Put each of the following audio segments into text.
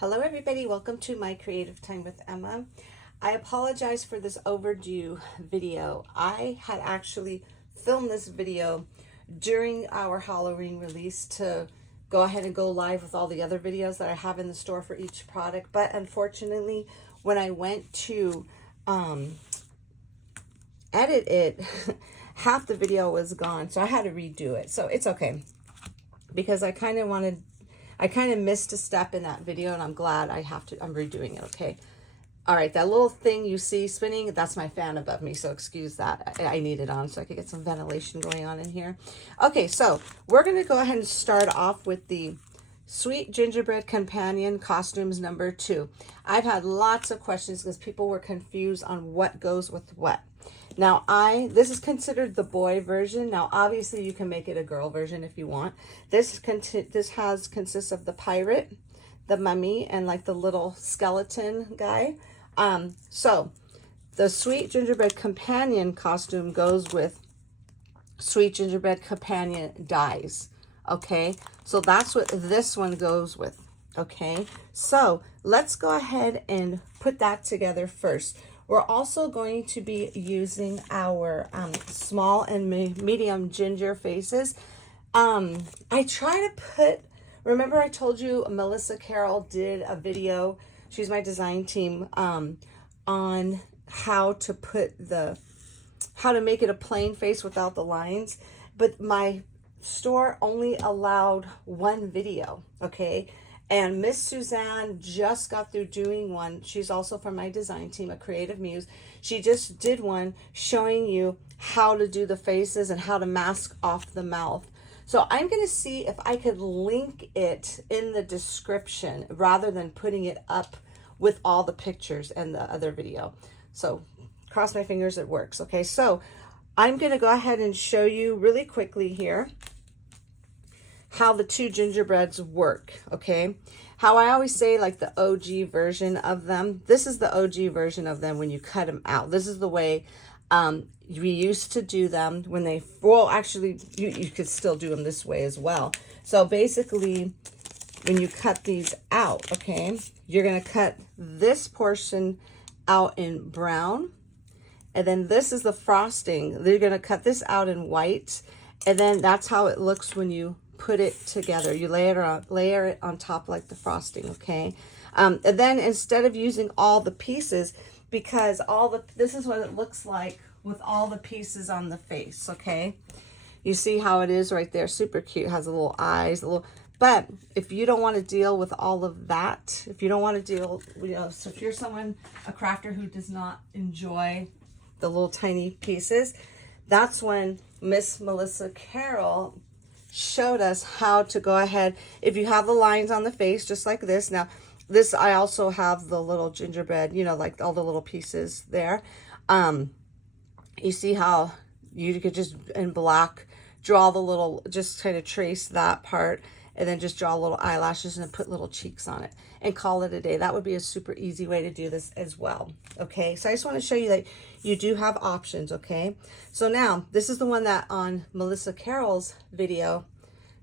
Hello everybody, welcome to my Creative Time with Emma. I apologize for this overdue video. I had actually filmed this video during our Halloween release to go ahead and go live with all the other videos that I have in the store for each product, but unfortunately when I went to edit it, half the video was gone, so I had to redo it. So it's okay, because I kind of missed a step in that video, and I'm glad I'm redoing it, okay? All right, that little thing you see spinning, that's my fan above me, so excuse that. I need it on so I could get some ventilation going on in here. Okay, so we're gonna go ahead and start off with the Sweet Gingerbread Companion Costumes number 2. I've had lots of questions because people were confused on what goes with what. Now, this is considered the boy version. Now, obviously, you can make it a girl version if you want. This consists of the pirate, the mummy, and like the little skeleton guy. So the Sweet Gingerbread Companion costume goes with Sweet Gingerbread Companion dies. Okay, so that's what this one goes with. Okay, so let's go ahead and put that together first. We're also going to be using our small and medium ginger faces. I try to put, remember I told you Melissa Carroll did a video, she's my design team, on how to make it a plain face without the lines, but my store only allowed one video, okay? And Miss Suzanne just got through doing one. She's also from my design team, a creative muse. She just did one showing you how to do the faces and how to mask off the mouth. So I'm going to see if I could link it in the description rather than putting it up with all the pictures and the other video. So cross my fingers it works. Okay, so I'm going to go ahead and show you really quickly here how the two gingerbreads work, okay? How I always say, like, the OG version of them. This is the OG version of them when you cut them out. This is the way we used to do them when they, well, actually, you could still do them this way as well. So basically, when you cut these out, okay, you're going to cut this portion out in brown, and then this is the frosting. You're going to cut this out in white, and then that's how it looks when you put it together. You layer it on top like the frosting, okay? And then instead of using all the pieces, because this is what it looks like with all the pieces on the face, okay? You see how it is right there, super cute, has a little eyes, but if you don't want to deal with all of that, if you don't want to deal, so if you're a crafter who does not enjoy the little tiny pieces, that's when Miss Melissa Carroll showed us how to go ahead. If you have the lines on the face, just like this. Now, this, I also have the little gingerbread, like all the little pieces there. You see how you could just, in black, draw the little, just kind of trace that part, and then just draw little eyelashes and put little cheeks on it and call it a day. That would be a super easy way to do this as well. Okay, so I just want to show you that you do have options, okay? So now, this is the one that on Melissa Carroll's video,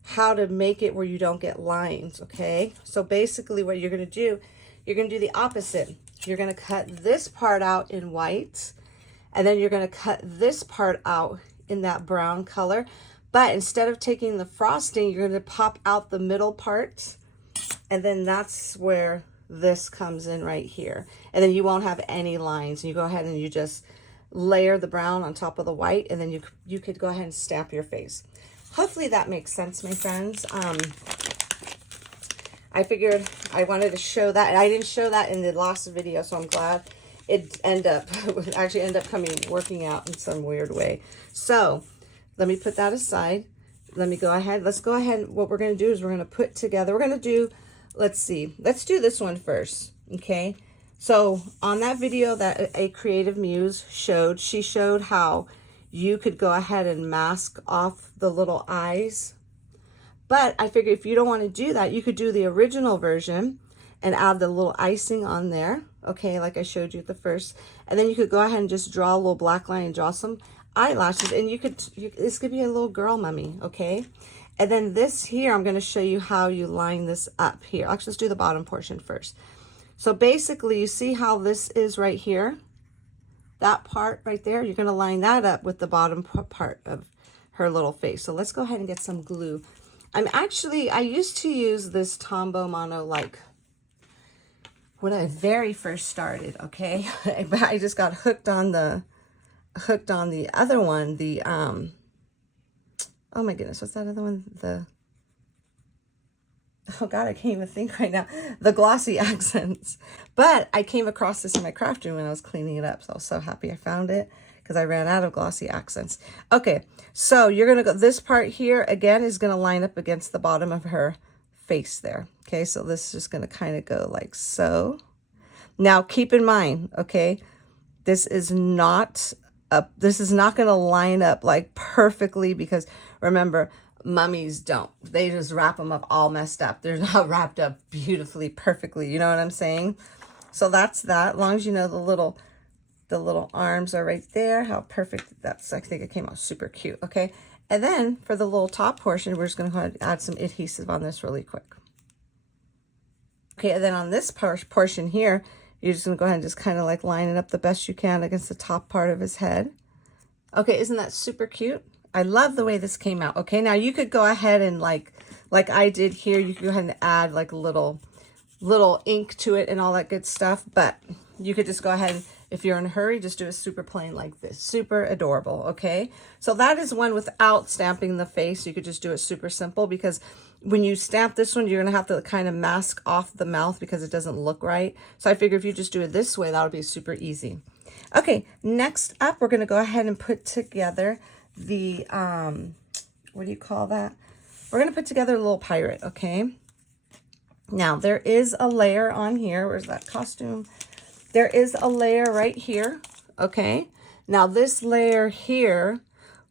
how to make it where you don't get lines, okay? So basically what you're going to do, you're going to do the opposite. You're going to cut this part out in white, and then you're going to cut this part out in that brown color. But instead of taking the frosting, you're going to pop out the middle part, and then that's where this comes in right here. And then you won't have any lines. You go ahead and you just layer the brown on top of the white, and then you could go ahead and stamp your face. Hopefully that makes sense, my friends. I figured I wanted to show that, and I didn't show that in the last video, so I'm glad it ended up working out in some weird way. So let me put that aside. Let's go ahead. What we're going to do is we're going to put together, we're going to do, let's do this one first, okay? So on that video that a creative muse showed, she showed how you could go ahead and mask off the little eyes. But I figured if you don't want to do that, you could do the original version and add the little icing on there, okay, like I showed you at the first. And then you could go ahead and just draw a little black line and draw some eyelashes, and this could be a little girl mummy, okay? And then this here, I'm going to show you how you line this up here. Let's just do the bottom portion first. So basically, you see how this is right here? That part right there, you're going to line that up with the bottom part of her little face. So let's go ahead and get some glue. I used to use this Tombow Mono like when I very first started, okay? But I just got hooked on the other one, the oh my goodness, what's that other one? Oh God, I can't even think right now. The glossy accents. But I came across this in my craft room when I was cleaning it up. So I was so happy I found it because I ran out of glossy accents. Okay, so you're going to go, this part here, again, is going to line up against the bottom of her face there. Okay, so this is just going to kind of go like so. Now, keep in mind, okay, this is not going to line up like perfectly because remember, mummies don't. They just wrap them up all messed up. They're not wrapped up beautifully, perfectly. You know what I'm saying? So that's that. As long as you know the little arms are right there. How perfect that's. I think it came out super cute. Okay. And then for the little top portion, we're just going to go ahead and add some adhesive on this really quick. Okay. And then on this portion here, you're just going to go ahead and just kind of like line it up the best you can against the top part of his head. Okay. Isn't that super cute? I love the way this came out. Okay, now you could go ahead and like I did here, you could go ahead and add like a little ink to it and all that good stuff. But you could just go ahead and, if you're in a hurry, just do a super plain like this. Super adorable, okay? So that is one without stamping the face. You could just do it super simple because when you stamp this one, you're going to have to kind of mask off the mouth because it doesn't look right. So I figure if you just do it this way, that'll be super easy. Okay, next up, we're going to go ahead and put together the what do you call that? We're going to put together a little pirate, okay? Now there is a layer on here. Where's that costume? There is a layer right here, okay? Now this layer here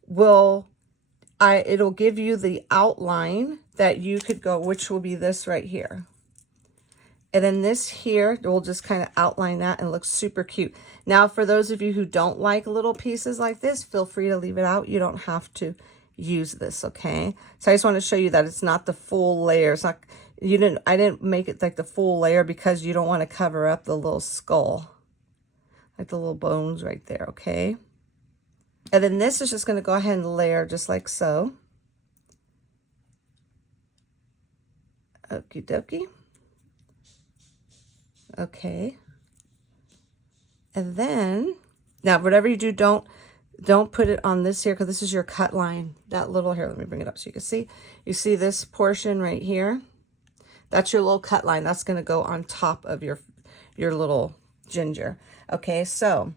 it'll give you the outline that you could go, which will be this right here. And then this here, we'll just kind of outline that and look super cute. Now, for those of you who don't like little pieces like this, feel free to leave it out. You don't have to use this, okay? So I just want to show you that it's not the full layer. It's not, I didn't make it like the full layer because you don't want to cover up the little skull, like the little bones right there, okay? And then this is just going to go ahead and layer just like so. Okie dokie. Okay. And then, now whatever you do, don't put it on this here because this is your cut line. That little, here, let me bring it up so you can see. You see this portion right here? That's your little cut line. That's going to go on top of your little ginger. Okay, so,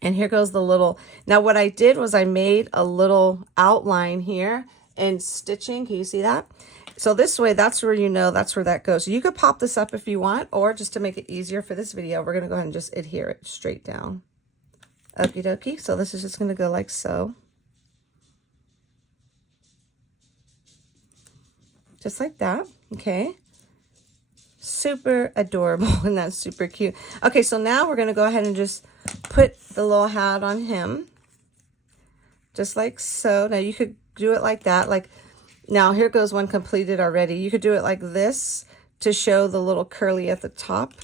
and here goes the little, now what I did was I made a little outline here and stitching. Can you see that? So this way, that's where you know that's where that goes. So you could pop this up if you want, or just to make it easier for this video, we're going to go ahead and just adhere it straight down. Okie dokie. So this is just going to go like so. Just like that. Okay. Super adorable and that's super cute. Okay, so now we're going to go ahead and just put the little hat on him. Just like so. Now you could do it like that. Like, now here goes one completed already. You could do it like this to show the little curly at the top,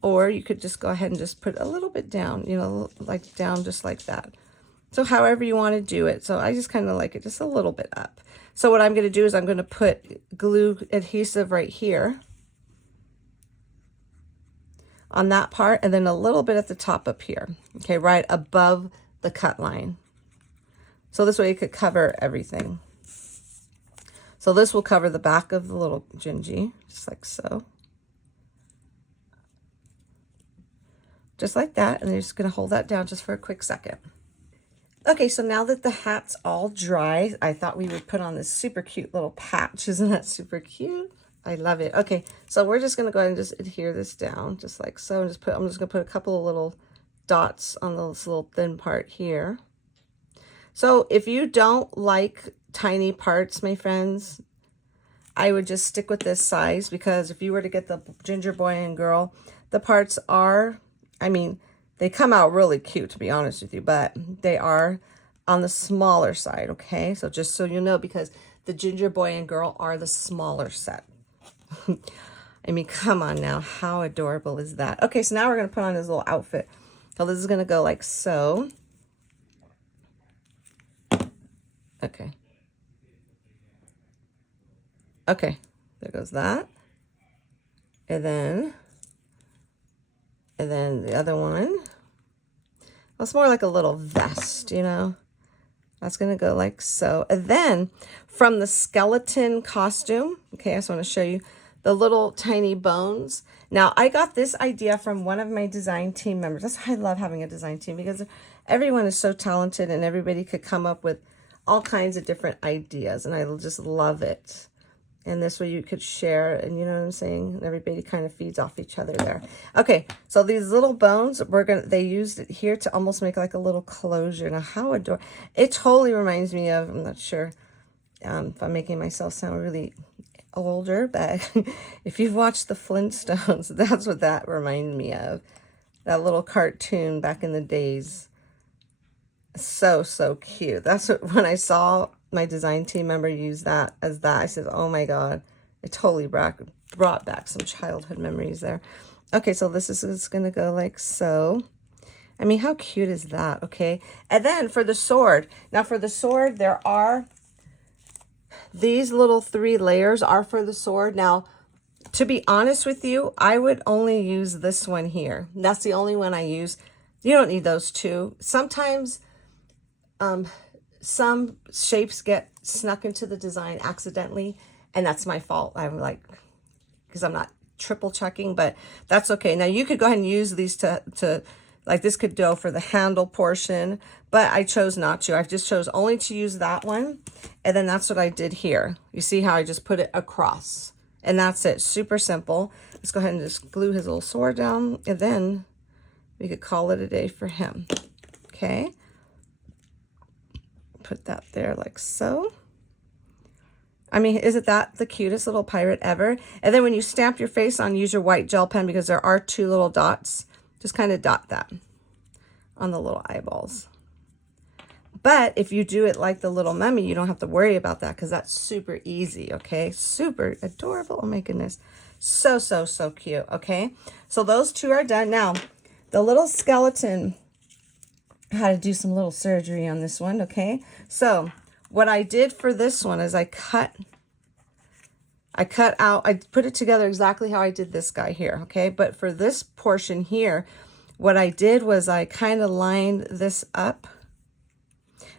or you could just go ahead and just put a little bit down, you know, like down just like that. So however you want to do it. So I just kind of like it just a little bit up. So what I'm going to do is I'm going to put glue adhesive right here on that part, and then a little bit at the top up here, okay, right above the cut line. So this way you could cover everything. So this will cover the back of the little Gingy, just like so. Just like that, and you're just going to hold that down just for a quick second. Okay, so now that the hat's all dry, I thought we would put on this super cute little patch. Isn't that super cute? I love it. Okay, so we're just going to go ahead and just adhere this down, just like so. I'm just going to put a couple of little dots on this little thin part here. So if you don't like tiny parts, my friends, I would just stick with this size, because if you were to get the ginger boy and girl, the parts are, I mean, they come out really cute, to be honest with you, but they are on the smaller side, okay? So just so you know, because the Ginger Boy and Girl are the smaller set. I mean, come on now. How adorable is that? Okay, so now we're going to put on his little outfit. So this is going to go like so. Okay. Okay, there goes that. And then the other one. Well, it's more like a little vest, you know. That's going to go like so. And then from the skeleton costume, okay, I just want to show you the little tiny bones. Now, I got this idea from one of my design team members. That's why I love having a design team, because everyone is so talented and everybody could come up with all kinds of different ideas, and I just love it. And this way you could share, and you know what I'm saying? And everybody kind of feeds off each other there. Okay, so these little bones, they used it here to almost make like a little closure. Now, how adorable. It totally reminds me of, I'm not sure if I'm making myself sound really older, but if you've watched the Flintstones, that's what that reminded me of. That little cartoon back in the days. So cute. That's what, when I saw my design team member use that as that, I said, oh my God, it totally brought back some childhood memories there. Okay, so this is going to go like so. I mean, how cute is that? Okay, and then for the sword. Now for the sword, there are these little 3 layers are for the sword. Now, to be honest with you, I would only use this one here. That's the only one I use. You don't need those 2. Sometimes some shapes get snuck into the design accidentally, and that's my fault. I'm like, because I'm not triple checking, but that's okay. Now you could go ahead and use these to like, this could go for the handle portion, but I chose not to. I just chose only to use that one. And then that's what I did here. You see how I just put it across, and that's it. Super simple. Let's go ahead and just glue his little sword down, and then we could call it a day for him. Okay. Put that there like so. I mean, isn't that the cutest little pirate ever? And then when you stamp your face on, use your white gel pen, because there are 2 little dots. Just kind of dot that on the little eyeballs. But if you do it like the little mummy, you don't have to worry about that, because that's super easy, okay? Super adorable. Oh my goodness. So cute, okay? So those 2 are done. Now, the little skeleton, I had to do some little surgery on this one, okay? So what I did for this one is I cut out, I put it together exactly how I did this guy here, okay? But for this portion here, what I did was I kind of lined this up.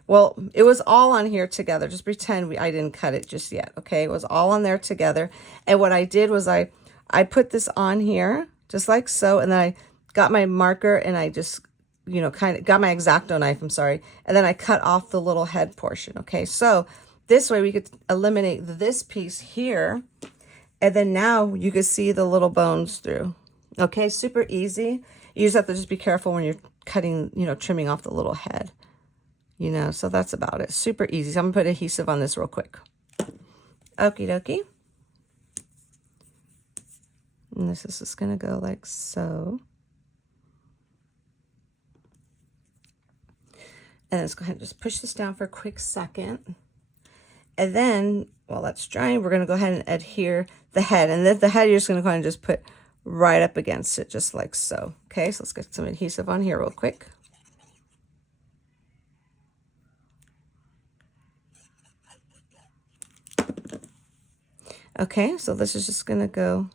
Well, it was all on here together. Just pretend I didn't cut it just yet, okay? It was all on there together. And what I did was I put this on here, just like so, and then I got my marker and I just, you know, kind of got my X-Acto knife, I'm sorry, and then I cut off the little head portion, okay? So this way we could eliminate this piece here, and then now you can see the little bones through, okay? Super easy. You just have to just be careful when you're cutting, you know, trimming off the little head, you know, so that's about it. Super easy. So I'm gonna put adhesive on this real quick. Okie dokie. And this is just gonna go like so. And let's go ahead and just push this down for a quick second. And then, while that's drying, we're going to go ahead and adhere the head. And then the head, you're just going to go ahead and just put right up against it, just like so. Okay, so let's get some adhesive on here real quick. Okay, so this is just going to go.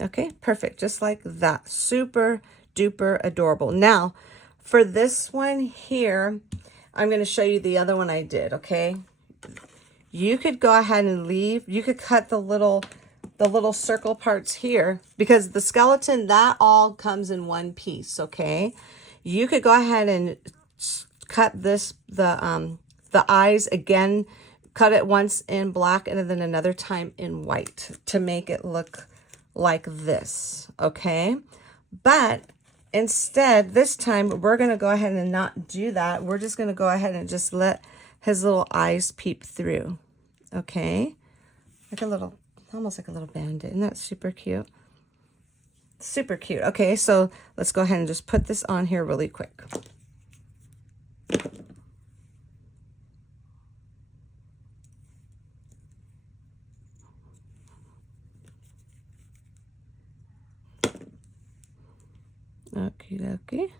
Okay, perfect. Just like that. Super duper adorable. Now, for this one here, I'm going to show you the other one I did, okay? You could go ahead and you could cut the little circle parts here, because the skeleton, that all comes in one piece, okay? You could go ahead and cut this, the eyes again, cut it once in black and then another time in white to make it look like this, okay? But instead, this time, we're going to go ahead and not do that. We're just going to go ahead and just let his little eyes peep through, okay? Like a little, almost like a little bandit. Isn't that super cute? Super cute. Okay, so let's go ahead and just put this on here really quick. Okie dokie.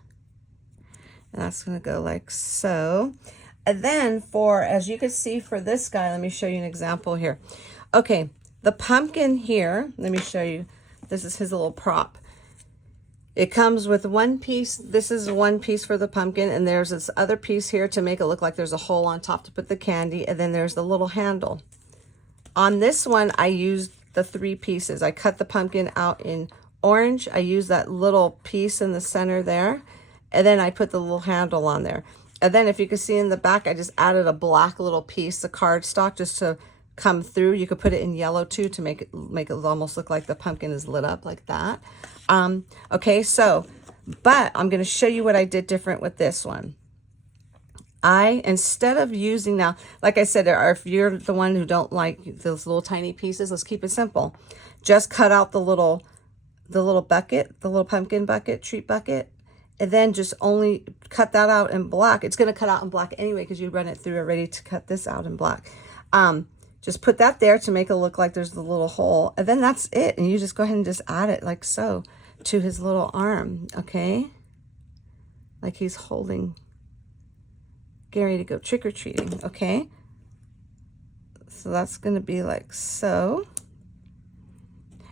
And that's going to go like so. And then for, as you can see for this guy, let me show you an example here. Okay, the pumpkin here, let me show you. This is his little prop. It comes with one piece. This is one piece for the pumpkin, and there's this other piece here to make it look like there's a hole on top to put the candy, and then there's the little handle. On this one, I used the 3 pieces. I cut the pumpkin out in orange. I used that little piece in the center there, and then I put the little handle on there. And then if you can see in the back, I just added a black little piece of cardstock just to come through. You could put it in yellow too to make it almost look like the pumpkin is lit up like that. Okay, so, but I'm going to show you what I did different with this one. Instead of using, now, like I said, if you're the one who don't like those little tiny pieces, let's keep it simple. Just cut out the little bucket, the little pumpkin bucket, treat bucket, and then just only cut that out in black. It's going to cut out in black anyway because you run it through already to cut this out in black. Just put that there to make it look like there's the little hole, and then that's it. And you just go ahead and just add it like so to his little arm, okay? Like he's holding Gary to go trick-or-treating, okay? So that's going to be like so.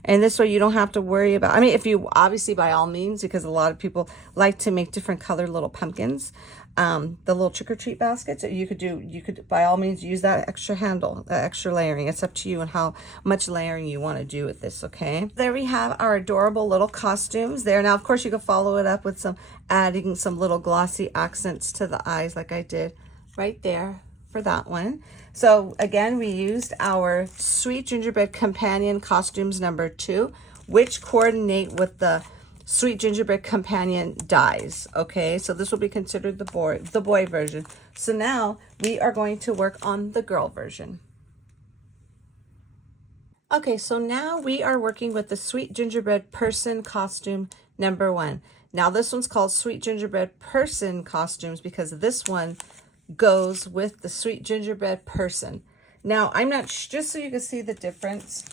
And this way you don't have to worry about, I mean, if you obviously by all means, because a lot of people like to make different colored little pumpkins, the little trick-or-treat baskets, you could by all means use that extra handle, that extra layering. It's up to you and how much layering you want to do with this, okay? There we have our adorable little costumes there. Now, of course, you can follow it up with adding some little glossy accents to the eyes like I did right there for that one. So again, we used our Sweet Gingerbread Companion costumes number 2, which coordinate with the Sweet Gingerbread Companion dies. Okay, so this will be considered the boy version. So now we are going to work on the girl version. Okay, so now we are working with the Sweet Gingerbread Person costume number 1. Now this one's called Sweet Gingerbread Person costumes because this one goes with the Sweet Gingerbread Person. Now, I'm not, just so you can see the difference,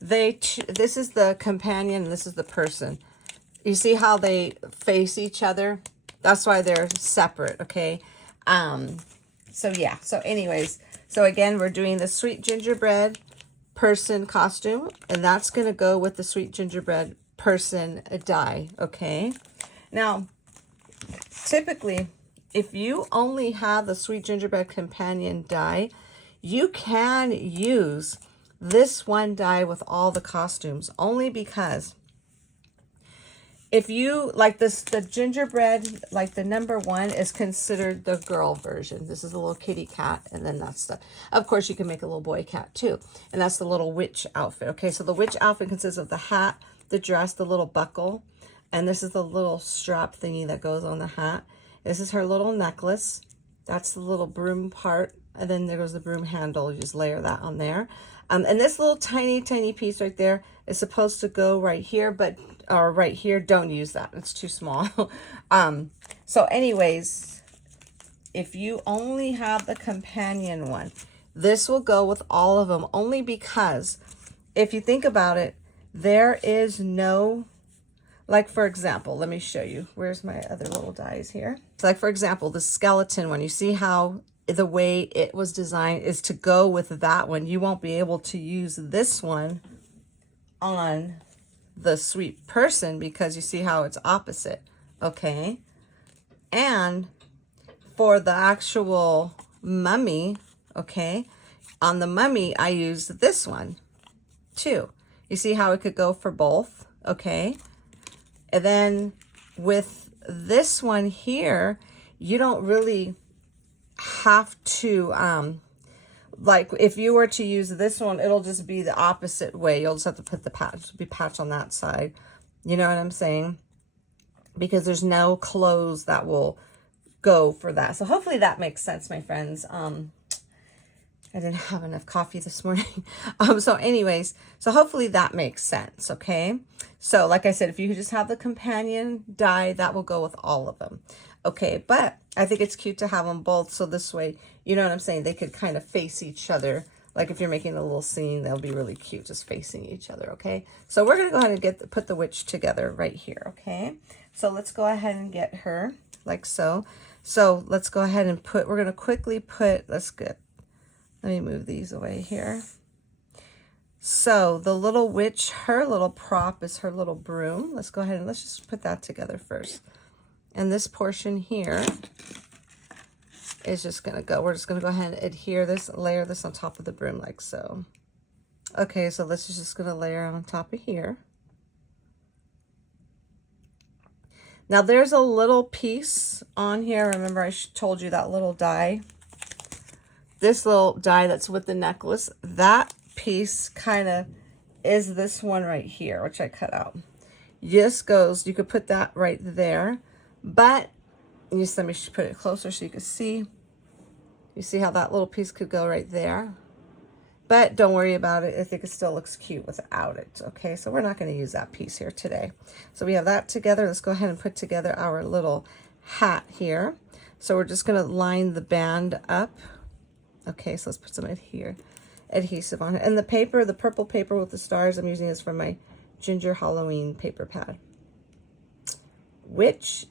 this is the companion and this is the person. You see how they face each other? That's why they're separate, okay? So yeah, so anyways, so again, we're doing the Sweet Gingerbread Person costume, and that's going to go with the Sweet Gingerbread Person die, okay? Now, typically, if you only have the Sweet Gingerbread Companion die, you can use this one die with all the costumes, only because if you, like this, the gingerbread, like the number 1 is considered the girl version. This is a little kitty cat, and then that's the, of course you can make a little boy cat too. And that's the little witch outfit. Okay, so the witch outfit consists of the hat, the dress, the little buckle, and this is the little strap thingy that goes on the hat. This is her little necklace. That's the little broom part. And then there goes the broom handle. You just layer that on there. And this little tiny, tiny piece right there is supposed to go right here, or right here. Don't use that. It's too small. So anyways, if you only have the companion one, this will go with all of them, only because if you think about it, there is no, like, for example, let me show you. Where's my other little dies here? So like, for example, the skeleton one, you see how the way it was designed is to go with that one. You won't be able to use this one on the Sweet Person because you see how it's opposite, okay? And for the actual mummy, okay, on the mummy, I used this one too. You see how it could go for both, okay? And then with this one here, you don't really have to, like if you were to use this one, it'll just be the opposite way. You'll just have to put the patch on that side. You know what I'm saying? Because there's no clothes that will go for that. So hopefully that makes sense, my friends. I didn't have enough coffee this morning. So anyways, so hopefully that makes sense, okay? So like I said, if you just have the companion die, that will go with all of them. Okay, but I think it's cute to have them both, so this way, you know what I'm saying, they could kind of face each other. Like if you're making a little scene, they'll be really cute just facing each other, okay? So we're gonna go ahead and put the witch together right here, okay? So let's go ahead and get her like so. So let's go ahead and we're gonna quickly put, let me move these away here. So the little witch, her little prop is her little broom. Let's go ahead and let's just put that together first. And this portion here is just going to go. We're just going to go ahead and adhere this, layer this on top of the broom like so. Okay, so this is just going to layer on top of here. Now there's a little piece on here. Remember I told you that little die? This little die that's with the necklace, that piece kind of is this one right here, which I cut out. This goes, you could put that right there, but just let me put it closer so you can see. You see how that little piece could go right there? But don't worry about it. I think it still looks cute without it. Okay, so we're not going to use that piece here today. So we have that together. Let's go ahead and put together our little hat here. So we're just going to line the band up. Okay, so let's put some adhesive on it. And the paper, the purple paper with the stars, I'm using this from my Ginger Halloween paper pad, which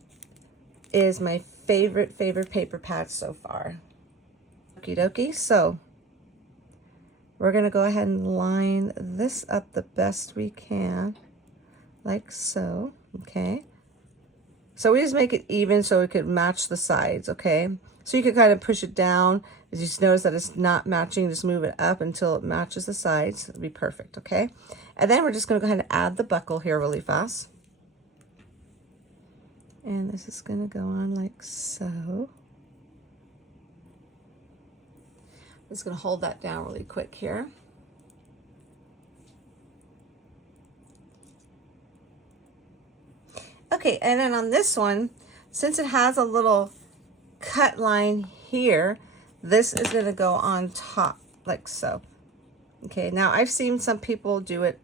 is my favorite paper pad so far. Okie dokie. So we're going to go ahead and line this up the best we can, like so. Okay. So we just make it even so it could match the sides. Okay. So you can kind of push it down. As you just notice that it's not matching, just move it up until it matches the sides. It'll be perfect. Okay. And then we're just going to go ahead and add the buckle here really fast. And this is going to go on like so. I'm just going to hold that down really quick here. Okay, and then on this one, since it has a little cut line here, this is going to go on top like so. Okay, now I've seen some people do it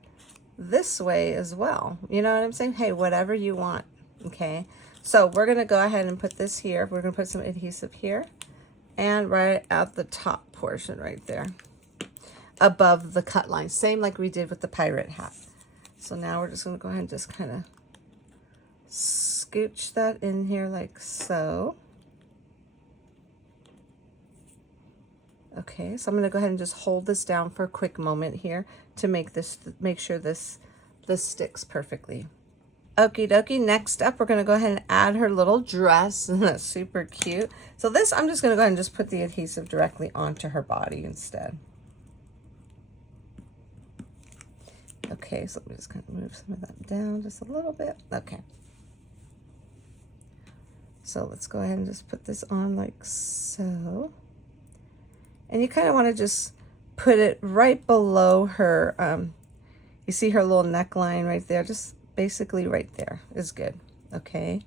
this way as well. You know what I'm saying? Hey, whatever you want. Okay, so we're going to go ahead and put this here. We're going to put some adhesive here and right at the top portion right there above the cut line, same like we did with the pirate hat. So now we're just going to go ahead and just kind of scooch that in here like so. Okay, so I'm going to go ahead and just hold this down for a quick moment here to make sure this sticks perfectly. Okie dokie, next up we're going to go ahead and add her little dress. That's super cute. So this, I'm just going to go ahead and just put the adhesive directly onto her body instead. Okay, so let me just kind of move some of that down just a little bit. Okay. So let's go ahead and just put this on like so. And you kind of want to just put it right below her, you see her little neckline right there, just basically right there is good. Okay,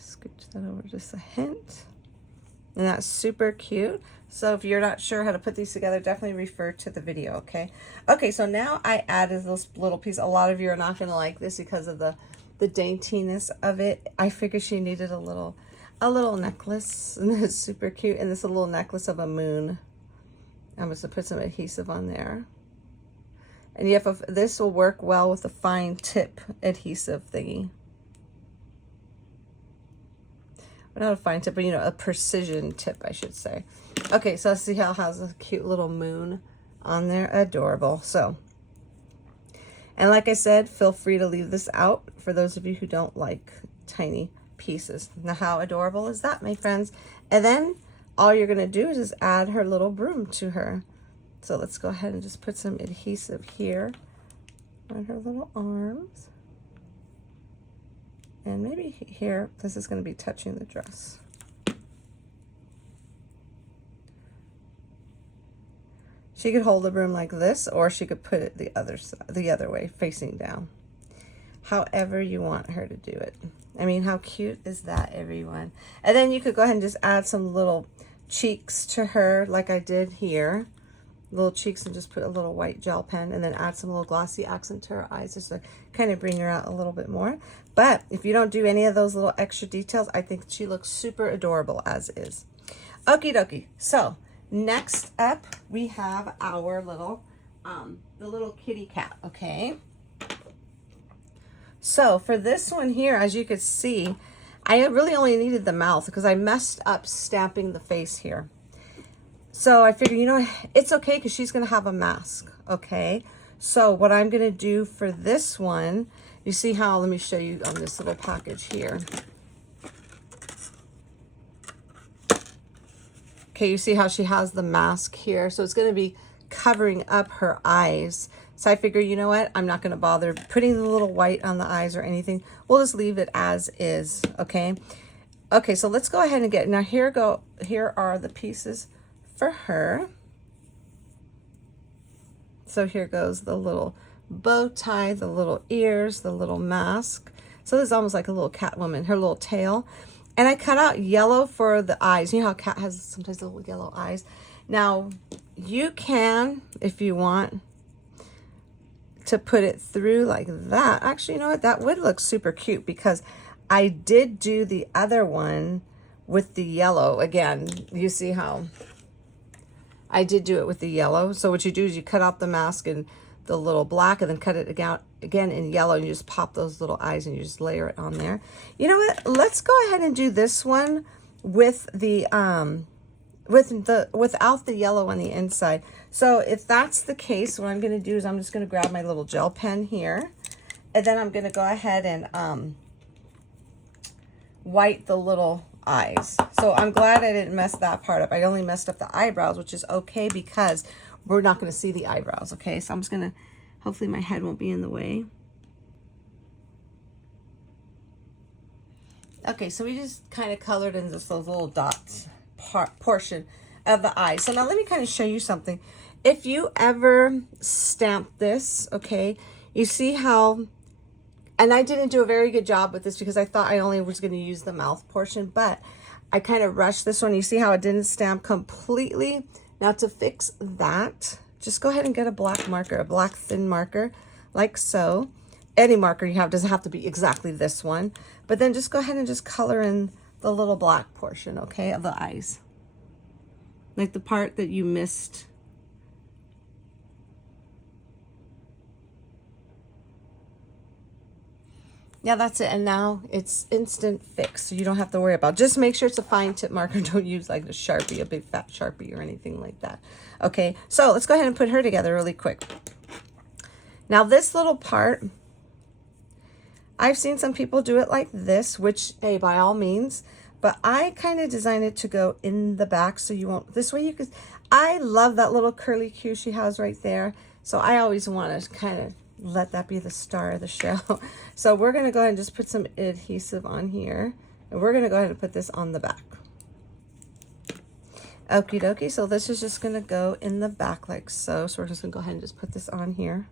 scooch that over just a hint. And that's super cute. So if you're not sure how to put these together, definitely refer to the video, okay? Okay, so now I added this little piece. A lot of you are not going to like this because of the daintiness of it. I figured she needed a little necklace, and it's super cute. And this is a little necklace of a moon. I'm just going to put some adhesive on there. And this will work well with a fine tip adhesive thingy. Well, not a fine tip, but you know, a precision tip, I should say. Okay, so see how it has a cute little moon on there. Adorable. So, and like I said, feel free to leave this out for those of you who don't like tiny pieces. Now, how adorable is that, my friends? And then all you're going to do is just add her little broom to her. So let's go ahead and just put some adhesive here on her little arms. And maybe here, this is going to be touching the dress. She could hold the broom like this, or she could put it the other way, facing down. However you want her to do it. I mean, how cute is that, everyone? And then you could go ahead and just add some little cheeks to her like I did here. Little cheeks, and just put a little white gel pen and then add some little glossy accent to her eyes just to kind of bring her out a little bit more. But if you don't do any of those little extra details, I think she looks super adorable as is. Okie dokie. So next up we have our little, the little kitty cat, okay? So for this one here, as you could see, I really only needed the mouth because I messed up stamping the face here. So I figured, you know, it's okay because she's going to have a mask, okay? So what I'm going to do for this one, you see how, let me show you on this little package here. Okay, you see how she has the mask here? So it's going to be covering up her eyes. So I figure, you know what? I'm not going to bother putting the little white on the eyes or anything. We'll just leave it as is, okay? Okay, so let's go ahead and get, now here are the pieces for her. So here goes the little bow tie, the little ears, the little mask. So this is almost like a little cat woman, her little tail. And I cut out yellow for the eyes. You know how a cat has sometimes little yellow eyes? Now, you can, if you want, to put it through like that. Actually, you know what? That would look super cute because I did do the other one with the yellow. Again, you see how I did do it with the yellow. So what you do is you cut out the mask and the little black and then cut it again in yellow, and you just pop those little eyes and you just layer it on there. You know what? Let's go ahead and do this one with the without the yellow on the inside. So if that's the case, what I'm going to do is I'm just going to grab my little gel pen here, and then I'm going to go ahead and white the little eyes. So I'm glad I didn't mess that part up. I only messed up the eyebrows, which is okay because we're not going to see the eyebrows, okay? So I'm just going to, hopefully my head won't be in the way. Okay, so we just kind of colored in just those little dots portion of the eye. So now let me kind of show you something. If you ever stamp this, okay, you see how, and I didn't do a very good job with this because I thought I only was going to use the mouth portion, but I kind of rushed this one. You see how it didn't stamp completely? Now to fix that, just go ahead and get a black marker, a black thin marker, like so. Any marker you have doesn't have to be exactly this one, but then just go ahead and just color in the little black portion, okay, of the eyes. Like the part that you missed. Yeah, that's it. And now it's instant fix. So you don't have to worry about it. Just make sure it's a fine tip marker. Don't use like a Sharpie, a big fat Sharpie or anything like that. Okay, so let's go ahead and put her together really quick. Now this little part, I've seen some people do it like this, which, hey, by all means, but I kind of designed it to go in the back so you won't, this way you could, I love that little curly Q she has right there. So I always want to kind of let that be the star of the show. So we're going to go ahead and just put some adhesive on here, and we're going to go ahead and put this on the back. Okie dokie, so this is just going to go in the back like so. So we're just going to go ahead and just put this on here.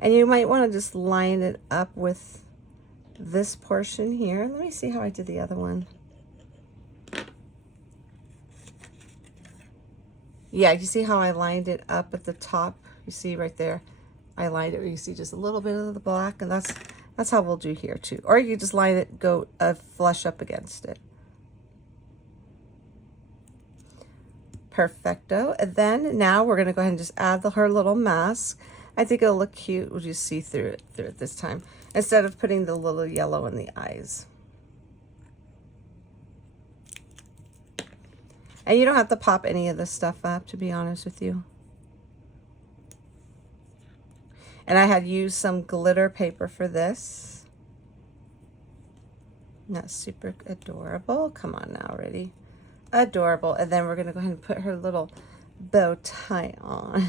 And you might want to just line it up with this portion here. Let me see how I did the other one. Yeah, you see how I lined it up at the top? You see right there, I lined it where you see just a little bit of the black, and that's how we'll do here too. Or you just line it, go flush up against it. Perfecto. And then now we're going to go ahead and just add her little mask. I think it'll look cute. We'll just see through it this time, instead of putting the little yellow in the eyes. And you don't have to pop any of this stuff up, to be honest with you. And I had used some glitter paper for this. That's super adorable. Come on now, ready? Adorable. And then we're going to go ahead and put her little bow tie on.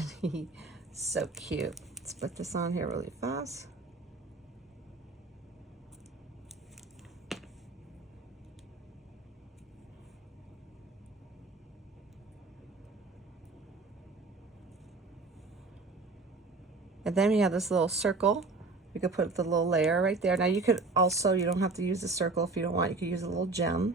So cute. Let's put this on here really fast. And then we have this little circle. You could put the little layer right there. Now you could also, you don't have to use the circle if you don't want. You could use a little gem.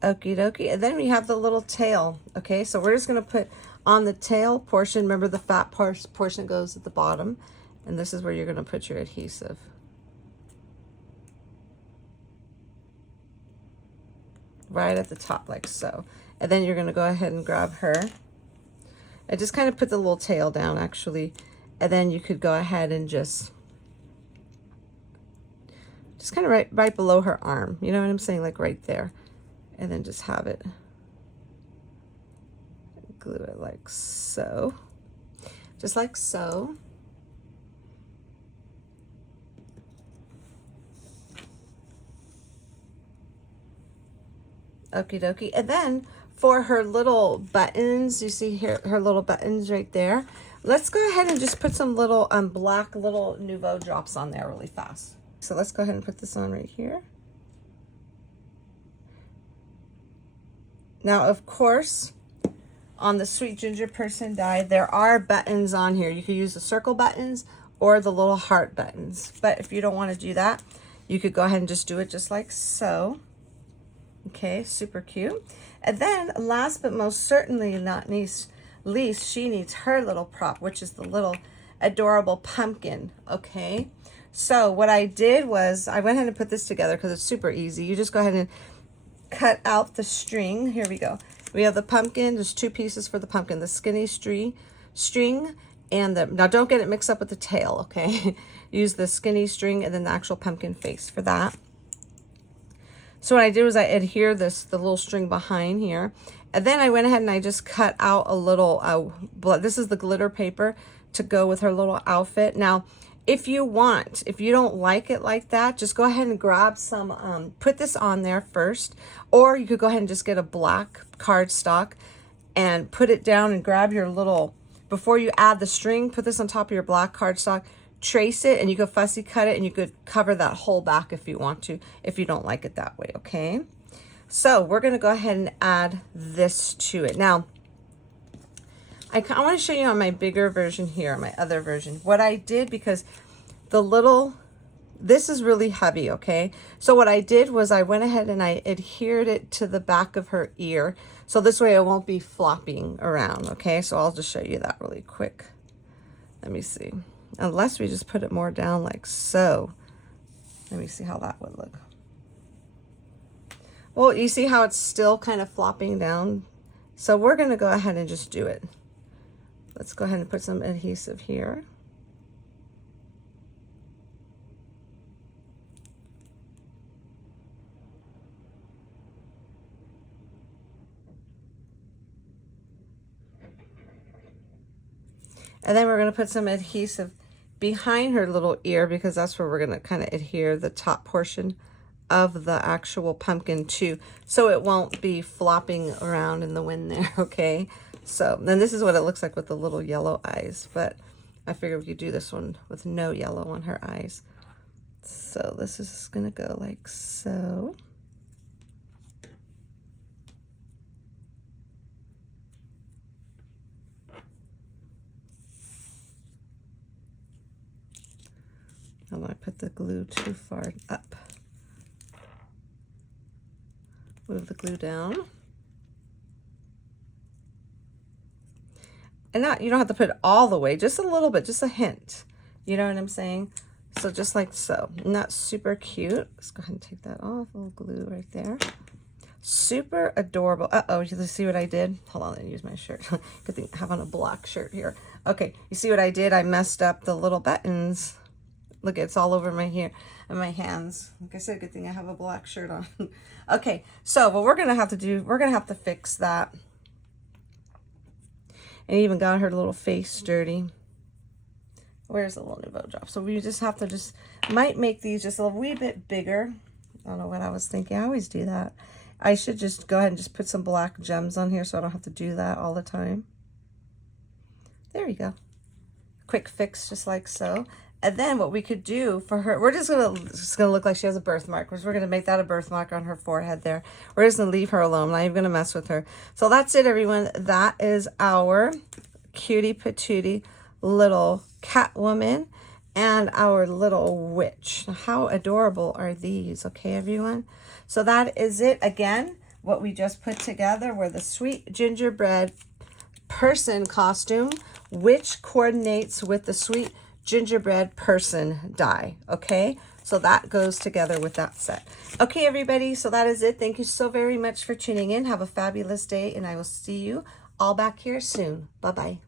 Okie dokie. And then we have the little tail. Okay, so we're just going to put on the tail portion. Remember, the fat portion goes at the bottom. And this is where you're going to put your adhesive. Right at the top, like so. And then you're going to go ahead and grab her. And just kind of put the little tail down, actually. And then you could go ahead and just kind of right below her arm. You know what I'm saying? Like right there. And then just have it, glue it like so, just like so. Okie dokie. And then for her little buttons, you see here her little buttons right there. Let's go ahead and just put some little black little Nouveau drops on there really fast. So let's go ahead and put this on right here. Now, of course, on the Sweet Ginger Person die, there are buttons on here. You could use the circle buttons or the little heart buttons. But if you don't want to do that, you could go ahead and just do it just like so. Okay, super cute. And then last but most certainly not least, she needs her little prop, which is the little adorable pumpkin. Okay, so what I did was I went ahead and put this together because it's super easy. You just go ahead and cut out the string. Here we go. We have the pumpkin. There's two pieces for the pumpkin, the skinny string and the, now don't get it mixed up with the tail, okay? Use the skinny string and then the actual pumpkin face for that. So what I did was I adhered the little string behind here. And then I went ahead and I just cut out a little, this is the glitter paper to go with her little outfit. Now, if you don't like it like that, just go ahead and grab some, put this on there first, or you could go ahead and just get a black cardstock and put it down and grab your little, before you add the string, put this on top of your black cardstock, trace it, and you could fussy cut it, and you could cover that whole back if you want to, if you don't like it that way, okay? So we're gonna go ahead and add this to it. Now, I want to show you on my bigger version here, my other version, what I did, because this is really heavy, okay? So what I did was I went ahead and I adhered it to the back of her ear. So this way it won't be flopping around, okay? So I'll just show you that really quick. Let me see. Unless we just put it more down like so. Let me see how that would look. Well, you see how it's still kind of flopping down? So we're going to go ahead and just do it. Let's go ahead and put some adhesive here. And then we're going to put some adhesive behind her little ear, because that's where we're going to kind of adhere the top portion of the actual pumpkin too, so it won't be flopping around in the wind there, okay? So then this is what it looks like with the little yellow eyes, but I figured we could do this one with no yellow on her eyes. So this is gonna go like so. I don't want to put the glue too far up. Move the glue down. And not, you don't have to put it all the way, just a little bit, just a hint. You know what I'm saying? So just like so. Not super cute. Let's go ahead and take that off. A little glue right there. Super adorable. Uh-oh, you see what I did? Hold on, let me use my shirt. Good thing I have on a black shirt here. Okay, you see what I did? I messed up the little buttons. Look, it's all over my hair and my hands. Like I said, good thing I have a black shirt on. Okay, so what we're gonna have to do, we're gonna have to fix that. And even got her little face dirty. Where's the little Nouveau drop? So we just have to might make these just a wee bit bigger. I don't know what I was thinking. I always do that. I should just go ahead and just put some black gems on here so I don't have to do that all the time. There you go. Quick fix, just like so. And then what we could do for her, we're just gonna look like she has a birthmark, because we're gonna make that a birthmark on her forehead there. We're just gonna leave her alone. I'm not even gonna mess with her. So that's it, everyone. That is our cutie patootie little Catwoman and our little witch. How adorable are these? Okay, everyone. So that is it. Again, what we just put together were the sweet gingerbread person costume, which coordinates with the sweet gingerbread person die. Okay, so that goes together with that set. Okay, everybody, so that is it. Thank you so very much for tuning in. Have a fabulous day, and I will see you all back here soon. Bye-bye.